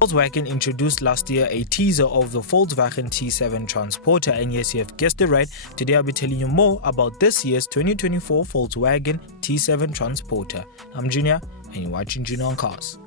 Volkswagen introduced last year a teaser of the Volkswagen T7 transporter, and yes, you have guessed it right. Today I'll be telling you more about this year's 2024 Volkswagen T7 transporter. I'm Junior and you're watching Junior on Cars.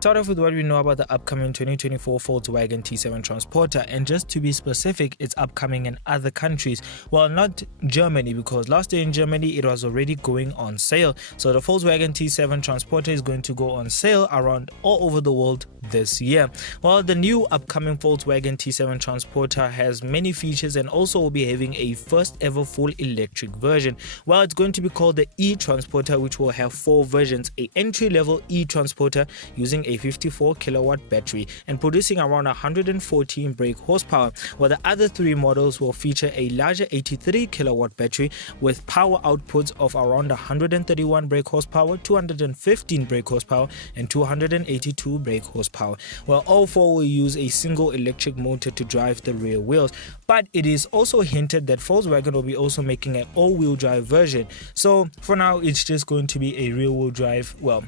Start off with what we know about the upcoming 2024 Volkswagen T7 transporter, and just to be specific, it's upcoming in other countries. Well, not Germany, because last year in Germany it was already going on sale. So the Volkswagen T7 transporter is going to go on sale around all over the world this year. Well, the new upcoming Volkswagen T7 transporter has many features and also will be having a first ever full electric version. Well, it's going to be called the e-transporter, which will have 4 versions: a entry-level e-transporter using a 54 kilowatt battery and producing around 114 brake horsepower, while the other 3 models will feature a larger 83 kilowatt battery with power outputs of around 131 brake horsepower, 215 brake horsepower and 282 brake horsepower. Well, all 4 will use a single electric motor to drive the rear wheels, but it is also hinted that Volkswagen will be also making an all-wheel drive version. So for now it's just going to be a rear-wheel drive, well,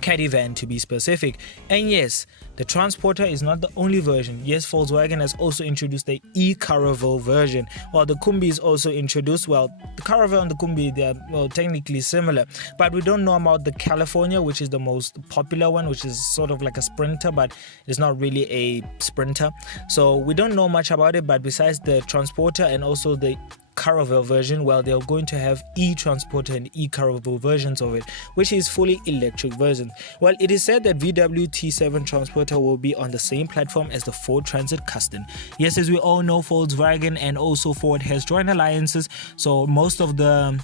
caddy van to be specific. And yes, the transporter is not the only version. Yes, Volkswagen has also introduced the e-Caravelle version, while the Kombi is also introduced. Well, the Caravelle and the Kombi, they are technically similar, but we don't know about the California, which is the most popular one, which is sort of like a sprinter, but it's not really a sprinter, so we don't know much about it. But besides the transporter and also the Caravelle version, well, they're going to have e-transporter and e-Caravelle versions of it, which is fully electric versions. Well, it is said that VW T7 transporter will be on the same platform as the Ford Transit Custom. Yes, as we all know, Volkswagen and also Ford has joined alliances, so most of the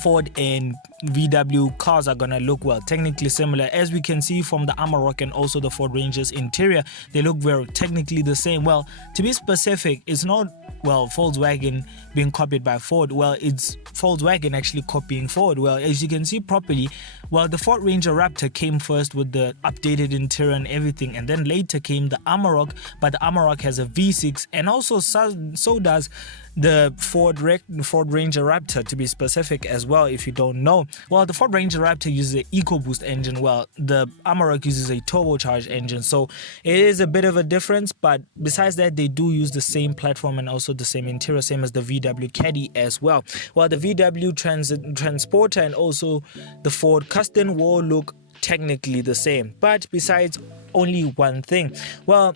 Ford and VW cars are gonna look, well, technically similar. As we can see from the Amarok and also the Ford Ranger's interior, they look very technically the same. Well, to be specific, it's not, well, Volkswagen being copied by Ford. Well, it's Volkswagen actually copying Ford. Well, as you can see properly, well, the Ford Ranger Raptor came first with the updated interior and everything, and then later came the Amarok, but the Amarok has a V6, and also so does the Ford Ranger Raptor, to be specific as well, if you don't know. Well, the Ford Ranger Raptor uses an EcoBoost engine, while the Amarok uses a turbocharged engine, so it is a bit of a difference, but besides that, they do use the same platform and also the same interior, same as the VW Caddy as well. While the VW Transporter and also the Ford Custom will look technically the same, but besides only one thing. Well,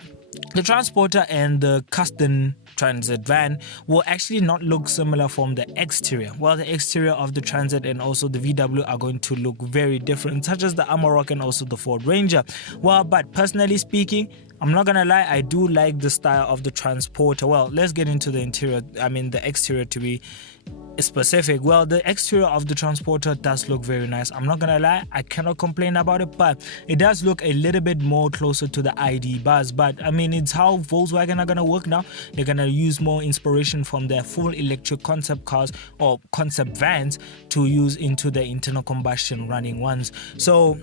the transporter and the custom transit van will actually not look similar from the exterior. Well, the exterior of the transit and also the VW are going to look very different, such as the Amarok and also the Ford Ranger. Well, but personally speaking, I'm not gonna lie, I do like the style of the transporter. Well, let's get into the interior, the exterior to be specific. Well, the exterior of the transporter does look very nice. I'm not gonna lie, I cannot complain about it, but it does look a little bit more closer to the ID Buzz. But it's how Volkswagen are gonna work now. They're gonna use more inspiration from their full electric concept cars or concept vans to use into the internal combustion running ones. So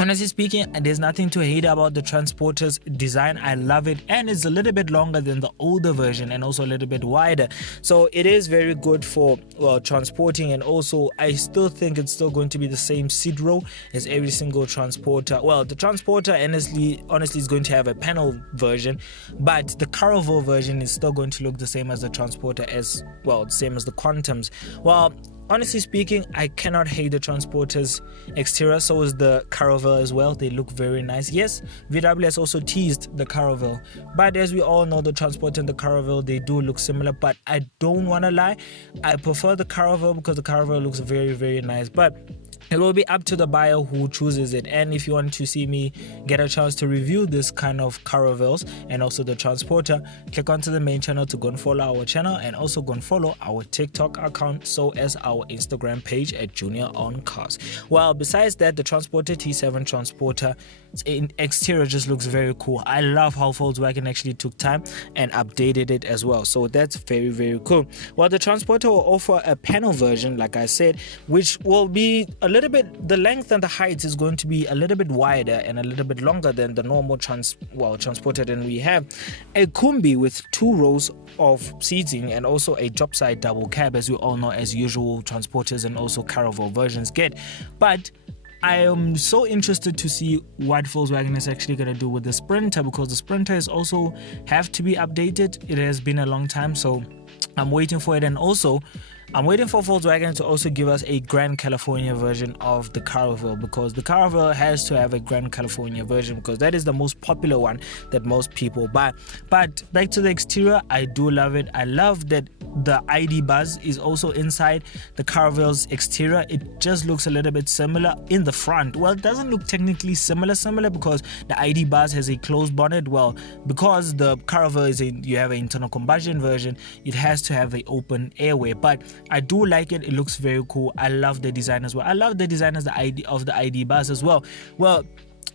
honestly speaking, there's nothing to hate about the transporter's design. I love it, and it's a little bit longer than the older version and also a little bit wider, so it is very good for transporting. And also I still think it's still going to be the same seat row as every single transporter. Well, the transporter honestly is going to have a panel version, but the Caravelle version is still going to look the same as the transporter, as well, same as the Quantums. Well, honestly speaking, I cannot hate the transporter's exterior. So is the Caravelle as well. They look very nice. Yes, VW has also teased the Caravelle, but as we all know, the transporter and the Caravelle, they do look similar. But I don't want to lie, I prefer the Caravelle because the Caravelle looks very, very nice. But it will be up to the buyer who chooses it. And if you want to see me get a chance to review this kind of Caravelles and also the transporter, click onto the main channel to go and follow our channel, and also go and follow our TikTok account, so as our Instagram page at Junior on Cars. Well, besides that, the Transporter T7 transporter exterior just looks very cool. I love how Volkswagen actually took time and updated it as well, so that's very, very cool. Well, the transporter will offer a panel version, like I said, which will be a little bit, the length and the height is going to be a little bit wider and a little bit longer than the normal transporter than we have. A Kombi with 2 rows of seating and also a topside double cab, as we all know, as usual transporters and also Caravelle versions get. But I am so interested to see what Volkswagen is actually going to do with the Sprinter, because the Sprinter is also have to be updated. It has been a long time, so I'm waiting for it. And also I'm waiting for Volkswagen to also give us a Grand California version of the Caravelle, because the Caravelle has to have a Grand California version because that is the most popular one that most people buy. But back to the exterior, I do love it. I love that the ID buzz is also inside the Caravelle's exterior. It just looks a little bit similar in the front. Well, it doesn't look technically similar because the ID buzz has a closed bonnet. Well, because the Caravelle is you have an internal combustion version, it has to have an open airway. But I do like it. It looks very cool. I love the design as well. I love the design of the ID buzz as well. Well,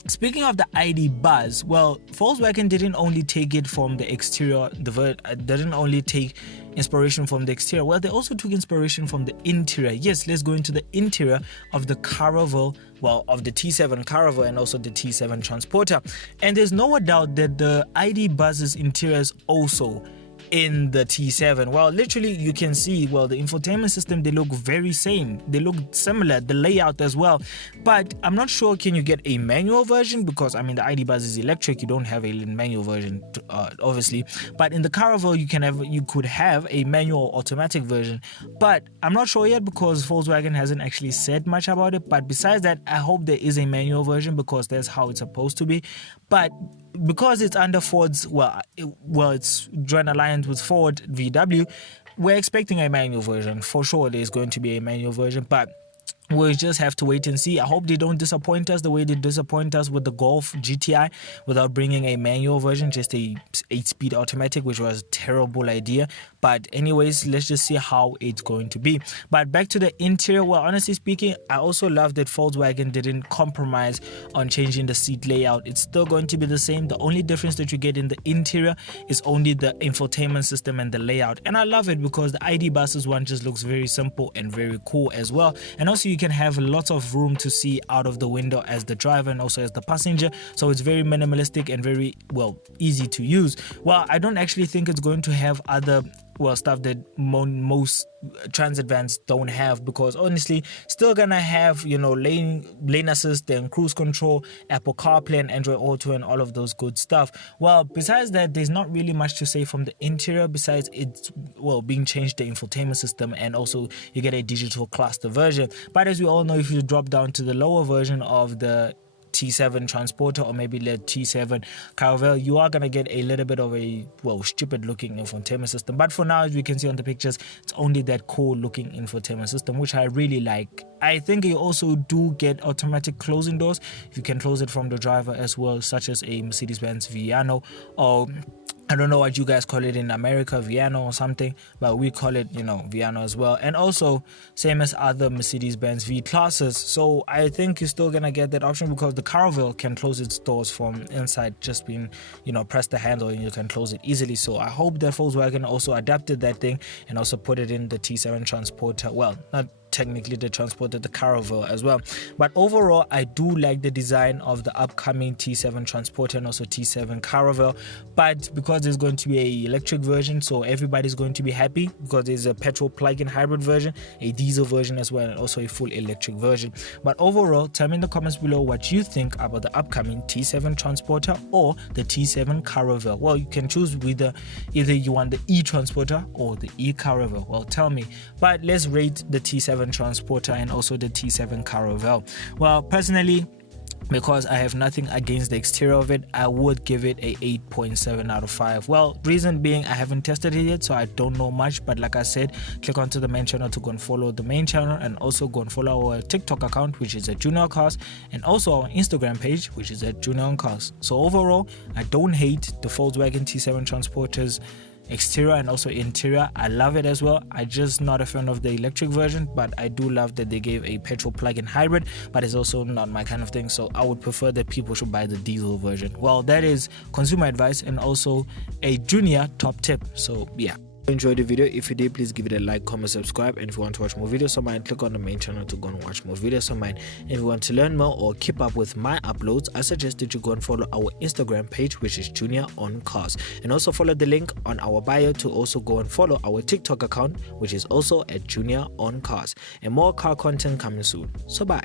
speaking of the ID buzz, well, Volkswagen didn't only take it from the exterior, didn't only take inspiration from the exterior. Well, they also took inspiration from the interior. Yes, let's go into the interior of the Caravelle, well, of the T7 Caravelle and also the T7 Transporter. And there's no doubt that the ID buzz's interior is also in the T7. Well, literally you can see, well, the infotainment system, they look very same, they look similar, the layout as well. But I'm not sure, can you get a manual version? Because I mean the ID buzz is electric, you don't have a manual version obviously. But in the Caravelle you could have a manual automatic version, but I'm not sure yet because Volkswagen hasn't actually said much about it. But besides that, I hope there is a manual version because that's how it's supposed to be. But because it's under Ford's, it's joint alliance with Ford VW, we're expecting a manual version. For sure there's going to be a manual version, but we'll just have to wait and see. I hope they don't disappoint us the way they disappoint us with the Golf GTI without bringing a manual version, just a 8-speed automatic, which was a terrible idea. But anyways, let's just see how it's going to be. But back to the interior, well, honestly speaking, I also love that Volkswagen didn't compromise on changing the seat layout. It's still going to be the same. The only difference that you get in the interior is only the infotainment system and the layout. And I love it because the ID buses one just looks very simple and very cool as well. And also you can have lots of room to see out of the window as the driver and also as the passenger, so it's very minimalistic and very, well, easy to use. Well, I don't actually think it's going to have other, well, stuff that most transit vans don't have, because honestly still gonna have, you know, lane assist and cruise control, Apple CarPlay and Android Auto and all of those good stuff. Well, besides that, there's not really much to say from the interior besides it's, well, being changed the infotainment system, and also you get a digital cluster version. But as we all know, if you drop down to the lower version of the T7 Transporter or maybe the T7 Caravelle, you are going to get a little bit of a, well, stupid looking infotainment system. But for now, as we can see on the pictures, it's only that cool looking infotainment system, which I really like. I think you also do get automatic closing doors. You can close it from the driver as well, such as a Mercedes-Benz Viano, or I don't know what you guys call it in America, Viano or something, but we call it, you know, Viano as well. And also same as other Mercedes-Benz V-classes. So I think you're still gonna get that option because the Caravelle can close its doors from inside, just being, you know, press the handle and you can close it easily. So I hope that Volkswagen also adapted that thing and also put it in the T7 Transporter. Well, not technically the Transporter, the Caravelle as well. But overall, I do like the design of the upcoming T7 Transporter and also T7 Caravelle. But because there's going to be a electric version, so everybody's going to be happy because there's a petrol plug-in hybrid version, a diesel version as well, and also a full electric version. But overall, tell me in the comments below what you think about the upcoming T7 Transporter or the T7 Caravelle. Well, you can choose either you want the e-Transporter or the e-Caravelle. Well, tell me. But let's rate the T7 Transporter and also the T7 Caravelle. Well, personally, because I have nothing against the exterior of it, I would give it a 8.7 out of 5. Well, reason being, I haven't tested it yet, so I don't know much. But like I said, click onto the main channel to go and follow the main channel, and also go and follow our TikTok account, which is at Junior Cars, and also our Instagram page, which is at Junior on Cars. So overall, I don't hate the Volkswagen T7 Transporter's exterior and also interior. I love it as well. I'm just not a fan of the electric version, but I do love that they gave a petrol plug-in hybrid, but it's also not my kind of thing, so I would prefer that people should buy the diesel version. Well, that is consumer advice and also a junior top tip. So yeah, enjoyed the video. If you did, please give it a like, comment, subscribe, and if you want to watch more videos of mine, click on the main channel to go and watch more videos of mine. And if you want to learn more or keep up with my uploads, I suggest that you go and follow our Instagram page, which is Junior on Cars, and also follow the link on our bio to also go and follow our TikTok account, which is also at Junior on Cars, and more car content coming soon. So bye.